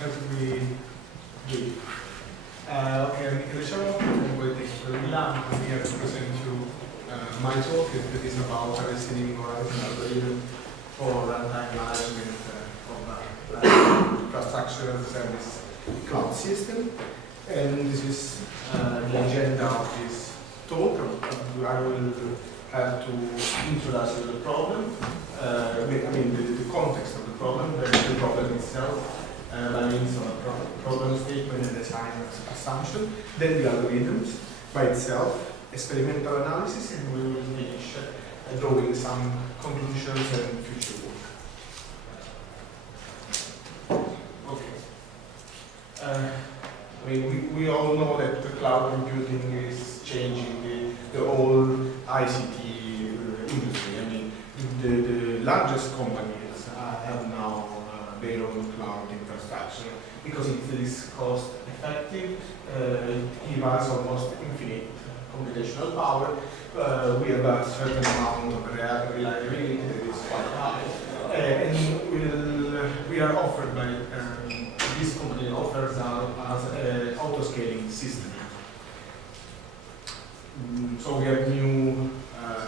have we do? Okay, I'm Michele Ciavotta, I'm going to take Milan. I'm here to present you my talk that is about Receding algorithm for runtime management of infrastructure as a service cloud system. And this is the agenda of this talk. I will have to introduce the problem, the context of the problem, the problem itself, by means of a problem statement and design assumption, then the algorithms by itself, experimental analysis, and we will finish drawing some conclusions and future work. Okay. We all know that the cloud computing is changing the whole ICT industry. I mean, the largest companies have now their own cloud infrastructure because it is cost effective, it gives us almost infinite computational power. We have a certain amount of reliability that is quite high, and we are offered by this company offers us an auto-scaling system. So we have new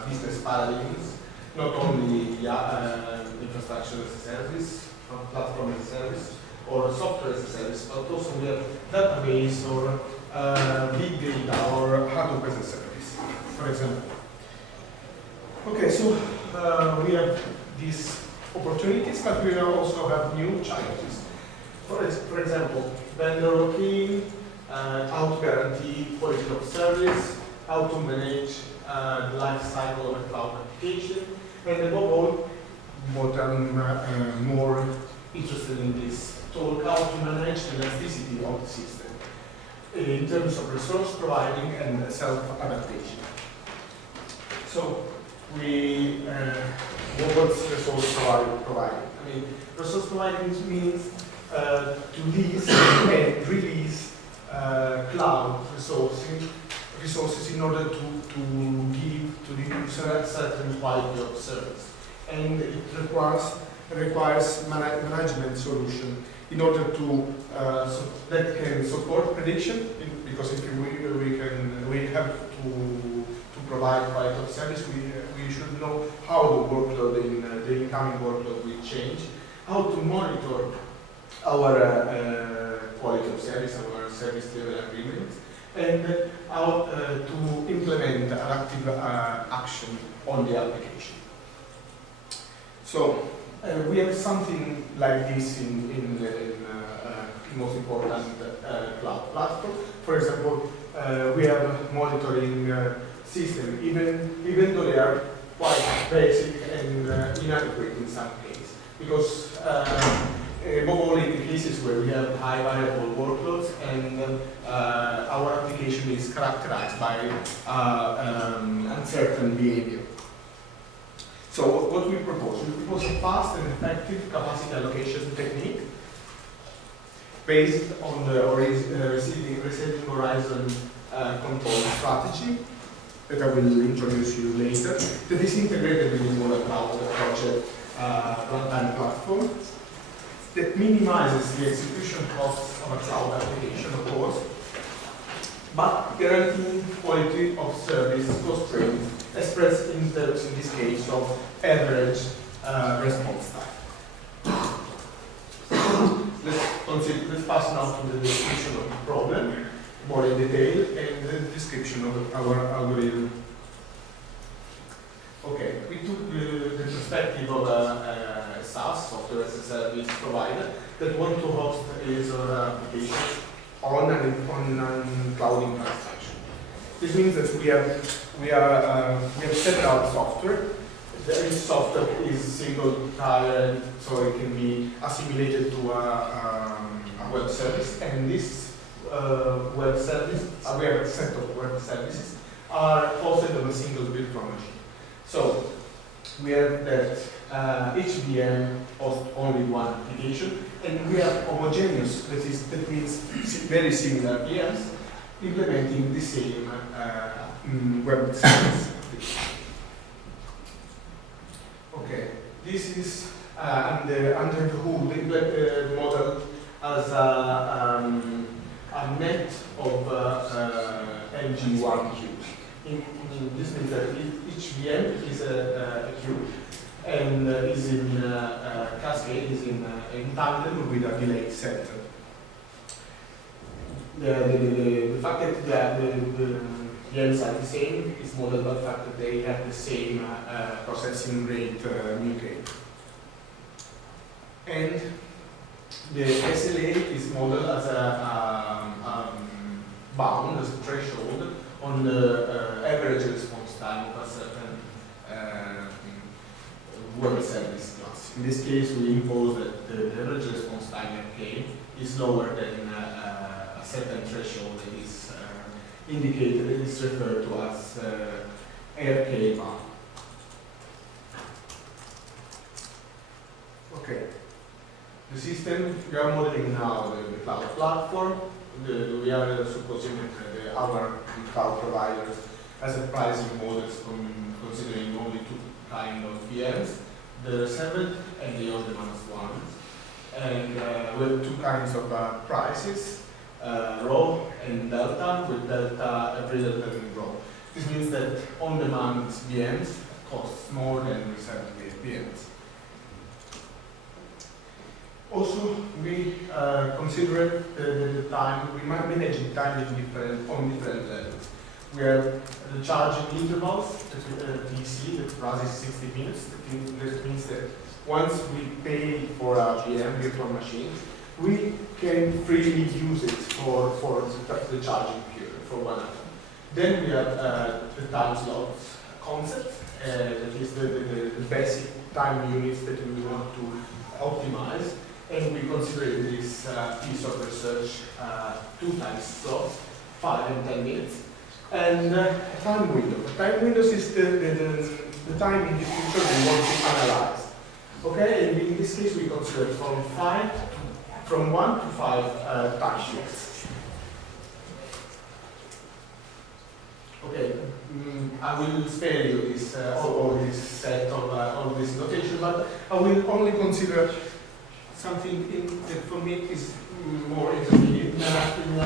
business paradigms, not only infrastructure as a service, platform as a service, or software as a service, but also we have database or big data or Hadoop as a service, for example. Okay, so we have these opportunities, but we also have new challenges. For example, vendor locking, how to guarantee quality of service, how to manage the life cycle of a cloud application, and above all, what I'm more interested in this talk, how to manage the elasticity of the system in terms of resource providing and self-adaptation. So, what's resource providing? I mean, resource providing means to lease and release cloud resources in order to give to the user a certain quality of service. And it requires management solution in order to that can support prediction, because if we have to provide quality of service, we should know how the workload in the incoming workload will change, how to monitor our quality of service, our service level agreements, and how to implement adaptive action on the application. So we have something like this in the most important cloud platform. For example, we have a monitoring system, even though they are quite basic and inadequate in some cases, because above all in the cases where we have high variable workloads and our application is characterized by uncertain behavior. So what we propose? We propose a fast and effective capacity allocation technique based on the receding horizon control strategy that I will introduce you later, that is integrated within one cloud project runtime platform, that minimizes the execution costs of a cloud application, of course, but guaranteeing quality of service constraints expressed in terms, in this case, of average response time. Let's pass now to the description of the problem, more in detail, and the description of our algorithm. Okay, we took the perspective of a SaaS, software as a service provider, that want to host his application on cloud infrastructure. This means that we have several software. Each software is single tier, so it can be assimilated to a web service, and this web service, we have a set of web services, are hosted on a single virtual machine. So we have that each VM hosts only one application, and we have homogeneous, that means very similar VMs implementing the same web service. Okay, this is under the hood. The model as a G1 queues. This means that each VM is a queue and is in cascade, is in tandem with a delay center. The fact that the VMs are the same is modeled by the fact that they have the same processing rate MICAS. And the SLA is modeled as a bound, as a threshold on the average response time of a certain web service class. In this case, we impose that the average response time K is lower than a certain threshold that is indicated, it is referred to as RK bar. Okay. The system, we are modeling now the cloud platform. We are supposing that our cloud providers as a pricing models considering only two kinds of VMs, the server and the on-demand ones. And we have two kinds of prices, raw and delta, with delta every delta in raw. This means that on-demand VMs cost more than reserved VMs. Also, we consider the time, we manage the time on different levels. We have the charging intervals, TC, that runs 60 minutes. That means that once we pay for a VM, virtual machine, we can freely use it for the charging period, for 1 hour. Then we have the time slots concept, that is the basic time units that we want to optimize. And we consider this piece of research 2 time slots, 5 and 10 minutes, and a time window. The time windows is the time in the future we want to analyze. Okay, and in this case we consider from 1 to 5 time shifts. Okay, I will spare you this all this set of all this notation, but I will only consider something that for me is more interesting. In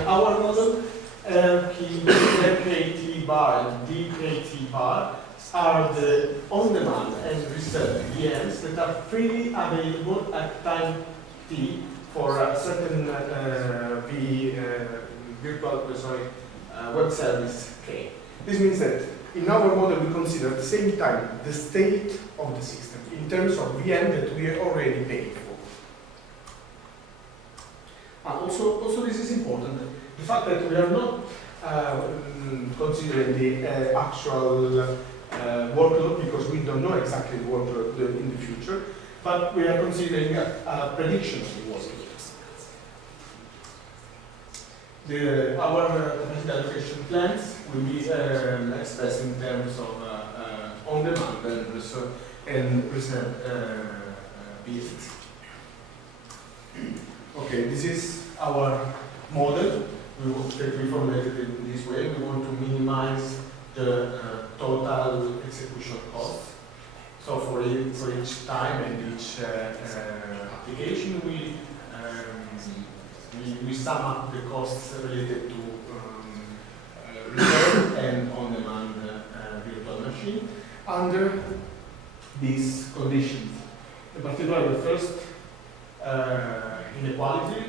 our model, RKT bar and DKT bar are the on-demand and reserved VMs that are freely available at time T for a certain web service K. This means that in our model we consider at the same time the state of the system in terms of VM that we already paid for. Also, this is important. The fact that we are not considering the actual workload because we don't know exactly the workload in the future, but we are considering a prediction of the workload. Our capacity allocation plans will be expressed in terms of on-demand and reserved visits. Okay, this is our model that we formulated in this way. We want to minimize the total execution cost. So for each time and each application, we sum up the costs related to reserved and on-demand virtual machine under these conditions. In particular, the first inequality,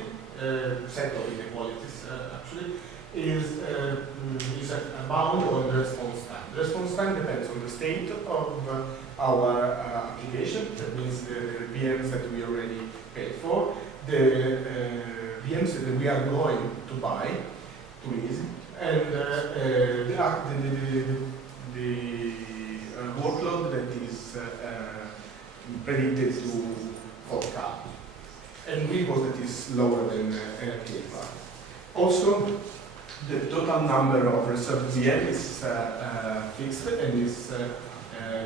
set of inequalities actually, is a bound on the response time. The response time depends on the state of our application, that means the VMs that we already paid for, the VMs that we are going to buy, to lease, and the workload that is predicted to forecast. And we know that is lower than RK bar. Also, the total number of reserved VM is fixed and is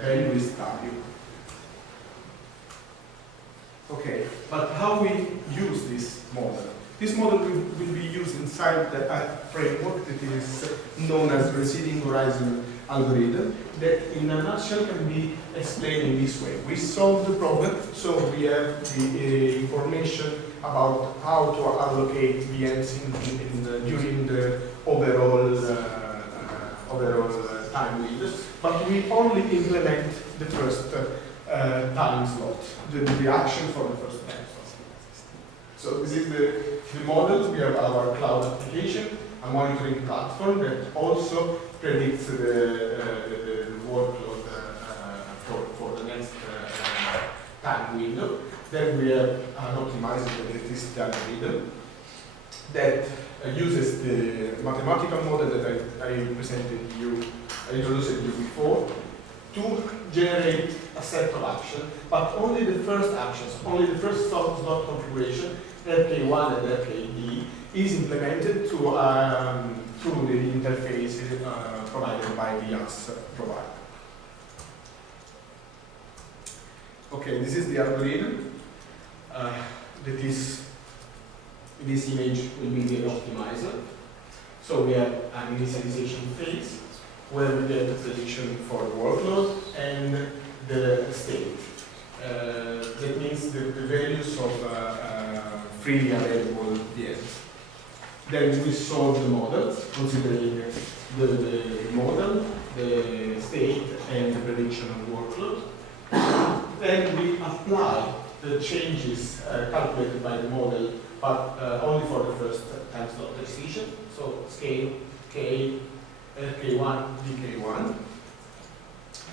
value is W. Okay, but how we use this model? This model will be used inside a framework that is known as Receding horizon algorithm that in a nutshell can be explained in this way. We solve the problem, so we have the information about how to allocate VMs during the overall overall time windows, but we only implement the first time slot, the action for the first time slot. So this is the model. We have our cloud application, a monitoring platform that also predicts the workload for the next time window. Then we have an optimizer for electricity algorithm that uses the mathematical model that I presented you, I introduced you before, to generate a set of actions, but only the first actions, only the first slot configuration, RK1 and RKD, is implemented through the interface provided by the IaaS provider. Okay, this is the algorithm. That is, this image will be the optimizer. So we have an initialization phase where we get the prediction for the workload and the state. That means the values of freely available VMs. Then we solve the model, considering the model, the state, and the prediction of workload. Then we apply the changes calculated by the model, but only for the first time slot decision. So scale K, K1, DK1.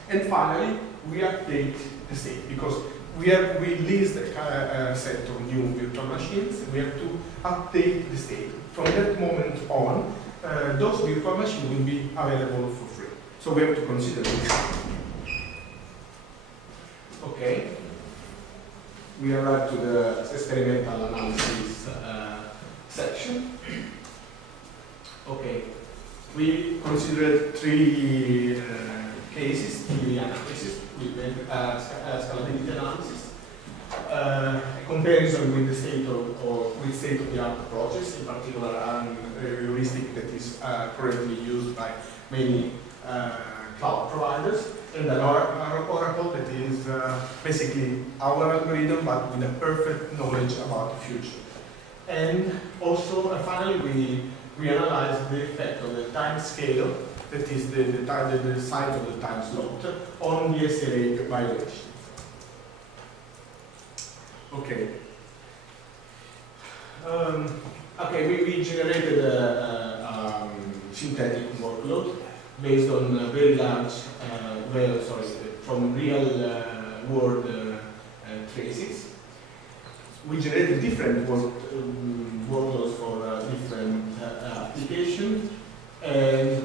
And finally, we update the state because we list a set of new virtual machines. We have to update the state. From that moment on, those virtual machines will be available for free. So we have to consider this. Okay. We arrive to the experimental analysis section. Okay. We considered three cases, three analyses. We made scalability analysis, a comparison with the state-of-the-art projects, in particular a heuristic that is currently used by many cloud providers, and an oracle that is basically our algorithm, but with a perfect knowledge about the future. And also, finally, we analyze the effect of the time scale, that is the size of the time slot, on the SLA violations. Okay. Okay, we generated a synthetic workload based on very large, from real world traces. We generated different workloads for different applications,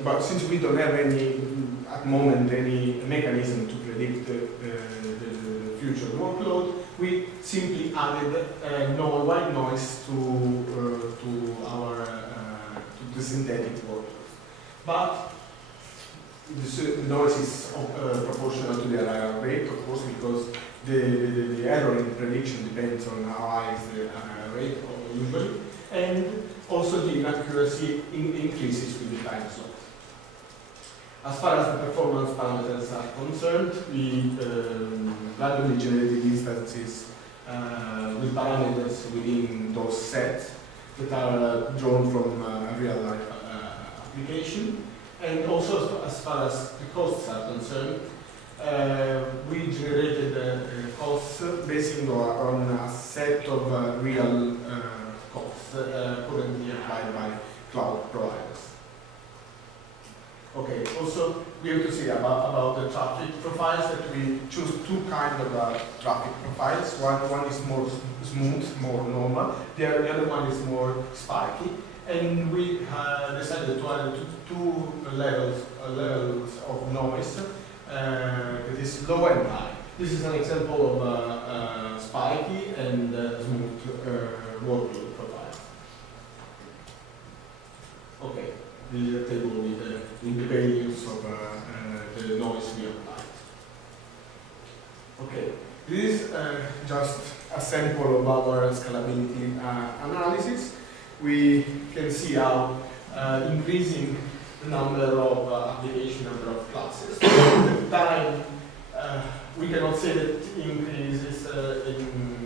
but since we don't have any, at the moment, any mechanism to predict the future workload, we simply added white noise to the synthetic workloads. But the noise is proportional to the error rate, of course, because the error in prediction depends on how high is the error rate usually, and also the inaccuracy increases with the time slot. As far as the performance parameters are concerned, we randomly generated instances with parameters within those sets that are drawn from a real-life application. And also, as far as the costs are concerned, we generated costs based on a set of real costs currently applied by cloud providers. Okay, also we have to see about the traffic profiles, that we choose two kinds of traffic profiles. One is more smooth, more normal. The other one is more spiky. And we decided to add two levels of noise, that is low and high. This is an example of spiky and smooth workload profile. Okay, this is a table with the values of the noise we applied. Okay, this is just a sample of our scalability analysis. We can see how increasing the number of application number of classes. At the time, we cannot say that increases in